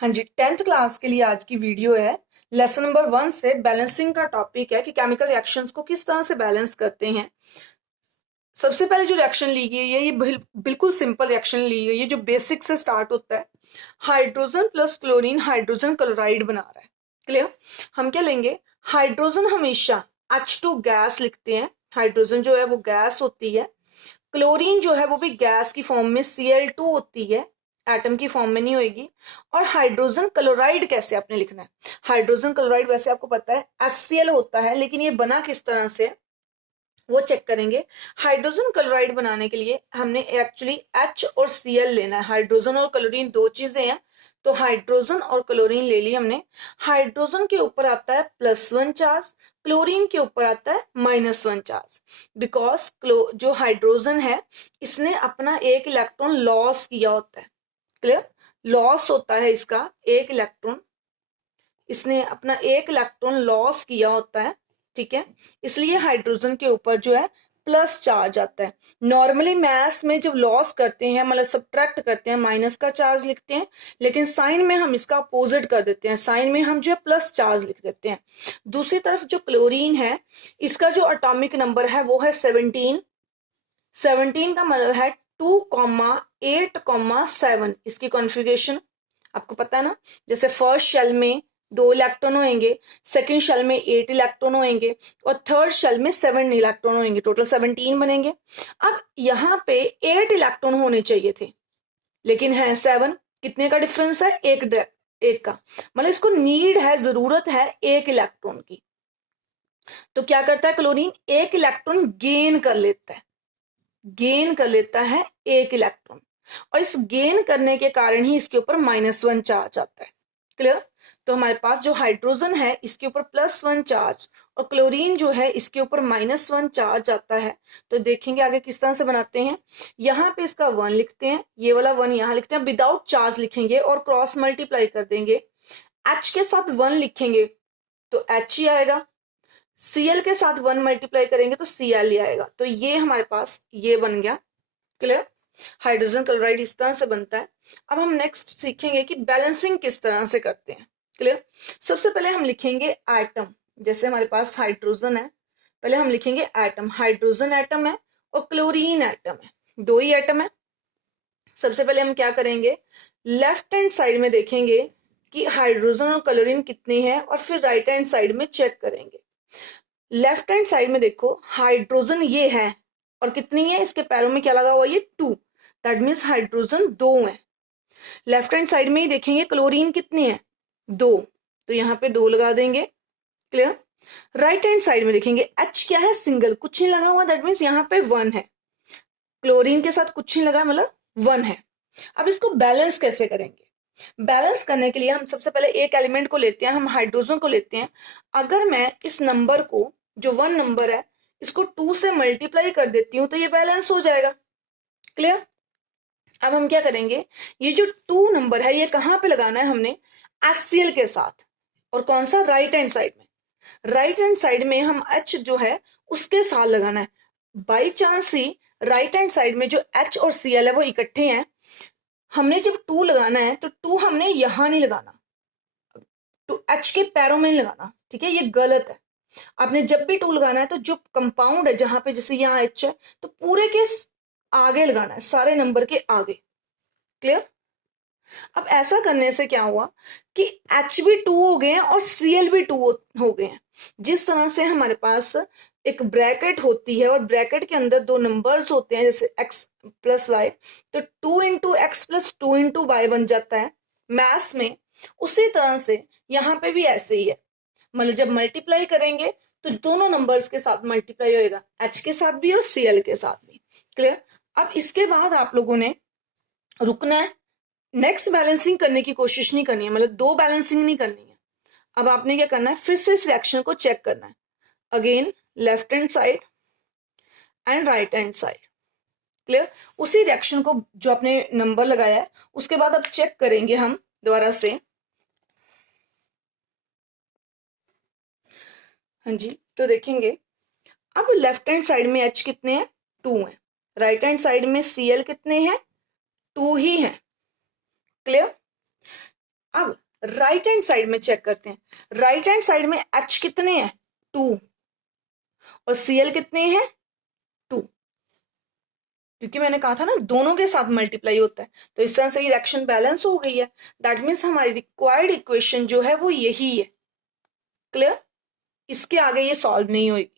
हाँ जी, 10th class के लिए आज की वीडियो है। लेसन नंबर 1 से बैलेंसिंग का टॉपिक है कि केमिकल रिएक्शंस को किस तरह से बैलेंस करते हैं। सबसे पहले जो रिएक्शन ली गई है ये बिल्कुल सिंपल रिएक्शन ली गई है जो बेसिक से स्टार्ट होता है। Hydrogen plus chlorine hydrogen chloride बना रहा है। क्लियर। हम क्या लेंगे, हाइड्रोजन हमेशा H2 गैस लिखते हैं। हाइड्रोजन जो है वो गैस होती है। क्लोरीन जो है वो भी गैस की फॉर्म में Cl2 होती है, एटम की फॉर्म में नहीं होगी। और हाइड्रोजन क्लोराइड कैसे आपने लिखना है, हाइड्रोजन क्लोराइड वैसे आपको पता है HCl होता है, लेकिन ये बना किस तरह से वो चेक करेंगे। हाइड्रोजन क्लोराइड बनाने के लिए हमने एक्चुअली H और Cl लेना है। हाइड्रोजन और क्लोरीन दो चीजें हैं, तो हाइड्रोजन और क्लोरीन ले ली हमने। हाइड्रोजन के ऊपर आता है +1 चार्ज, क्लोरीन के ऊपर आता है -1 चार्ज। बिकॉज जो हाइड्रोजन है इसने अपना एक इलेक्ट्रॉन लॉस किया होता है। क्लियर। लॉस होता है इसका एक इलेक्ट्रॉन, इसने अपना एक इलेक्ट्रॉन लॉस किया होता है। ठीक है, इसलिए हाइड्रोजन के ऊपर जो है प्लस चार्ज आता है। नॉर्मली मैथ्स में जब लॉस करते हैं मतलब सब्ट्रैक्ट करते हैं माइनस का चार्ज लिखते हैं, लेकिन साइन में हम इसका अपोजिट कर देते हैं, साइन में हम जो है प्लस चार्ज लिख देते हैं। दूसरी तरफ जो क्लोरीन है इसका जो एटॉमिक नंबर है वो है 17। 17 का मतलब है 2,8,7। इसकी कॉन्फ़िगरेशन आपको पता है ना, जैसे फर्स्ट शेल में 2 इलेक्ट्रॉन होंगे, सेकंड शेल में 8 इलेक्ट्रॉन होंगे और थर्ड शेल में 7 इलेक्ट्रॉन होंगे, टोटल 17 बनेंगे। अब यहाँ पे 8 इलेक्ट्रॉन होने चाहिए थे लेकिन है 7। कितने का डिफरेंस है, एक का, मतलब इसको नीड है, जरूरत है एक इलेक्ट्रॉन की। तो क्या करता है क्लोरीन, एक इलेक्ट्रॉन गेन कर लेता है, गेन कर लेता है एक इलेक्ट्रॉन, और इस गेन करने के कारण ही इसके ऊपर -1 चार्ज आता है। क्लियर। तो हमारे पास जो हाइड्रोजन है इसके ऊपर +1 चार्ज और क्लोरीन जो है इसके ऊपर -1 चार्ज आता है। तो देखेंगे आगे किस तरह से बनाते हैं। यहाँ पे इसका 1 लिखते हैं, ये वाला 1 यहाँ लिखते हैं, विदाउट चार्ज लिखेंगे और क्रॉस मल्टीप्लाई कर देंगे। H के साथ 1 लिखेंगे तो H ही आएगा, Cl के साथ 1 मल्टीप्लाई करेंगे तो Cl ही आएगा। तो ये हमारे पास ये बन गया। क्लियर। हाइड्रोजन क्लोराइड इस तरह से बनता है। अब हम नेक्स्ट सीखेंगे कि बैलेंसिंग किस तरह से करते हैं। क्लियर। सबसे पहले हम लिखेंगे एटम। जैसे हमारे पास हाइड्रोजन है, पहले हम लिखेंगे एटम। हाइड्रोजन एटम है और क्लोरीन एटम है, दो ही एटम है। सबसे पहले हम क्या करेंगे, लेफ्ट हैंड साइड में देखेंगे कि हाइड्रोजन और क्लोरीन कितने हैं और फिर राइट हैंड साइड में चेक करेंगे। लेफ्ट हैंड साइड में देखो हाइड्रोजन ये है और कितनी है, इसके पैरों में क्या लगा हुआ, ये 2, दैट मीन्स हाइड्रोजन 2 है। लेफ्ट हैंड साइड में ही देखेंगे क्लोरीन कितनी है, 2, तो यहाँ पे 2 लगा देंगे। क्लियर। राइट हैंड साइड में देखेंगे H क्या है, सिंगल, कुछ नहीं लगा हुआ, दैट मीन्स यहाँ पे 1 है। क्लोरीन के साथ कुछ नहीं लगा मतलब 1 है। अब इसको बैलेंस कैसे करेंगे, बैलेंस करने के लिए हम सबसे पहले एक एलिमेंट को लेते हैं, हम हाइड्रोजन को लेते हैं। अगर मैं इस नंबर को जो 1 नंबर है इसको 2 से मल्टीप्लाई कर देती हूँ तो ये बैलेंस हो जाएगा। क्लियर। अब हम क्या करेंगे, ये जो 2 नंबर है ये कहाँ पे लगाना है हमने, HCl के साथ, और कौन सा, राइट हैंड साइड में। राइट हैंड साइड में हम H जो है उसके साथ लगाना है। By chance he right hand side में जो H और Cl है वो इकट्ठे हैं, हमने जब 2 लगाना है तो 2 हमने यहां नहीं लगाना, तो H के पैरों में नहीं लगाना। ठीक है, ये गलत है। आपने जब भी 2 लगाना है तो जो कंपाउंड है जहां पे, जैसे यहाँ H है तो पूरे के आगे लगाना है, सारे नंबर के आगे। क्लियर। अब ऐसा करने से क्या हुआ कि H भी 2 हो गए हैं और Cl भी 2 हो गए हैं। जिस तरह से हमारे पास एक ब्रैकेट होती है और ब्रैकेट के अंदर 2 नंबर्स होते हैं जैसे x + y, तो 2 × x + 2 × y बन जाता है मैथ्स में। उसी तरह से यहाँ पे भी ऐसे ही है, मतलब जब मल्टीप्लाई करेंगे तो दोनों नंबर्स के साथ मल्टीप्लाई होएगा, H के साथ भी और Cl के साथ भी। क्लियर। अब इसके बाद आप लोगों ने रुकना है, नेक्स्ट बैलेंसिंग करने की कोशिश नहीं करनी है, मतलब 2 बैलेंसिंग नहीं करनी है। अब आपने क्या करना है, फिर से इस रिएक्शन को चेक करना है, again left hand side and right hand side. Clear. उसी रिएक्शन को जो आपने नंबर लगाया है उसके बाद अब चेक करेंगे हम दोबारा से। हाँ जी, तो देखेंगे अब लेफ्ट हैंड साइड में H कितने हैं, 2 है। राइट हैंड साइड में Cl कितने हैं, 2 ही हैं। क्लियर। अब राइट हैंड साइड में चेक करते हैं। राइट हैंड साइड में H कितने हैं 2 और Cl कितने हैं 2, क्योंकि मैंने कहा था ना दोनों के साथ मल्टीप्लाई होता है, तो इस तरह से ये रिएक्शन बैलेंस हो गई है। दैट मीन्स हमारी रिक्वायर्ड इक्वेशन जो है वो यही है। क्लियर? इसके आगे ये सॉल्व नहीं होगी।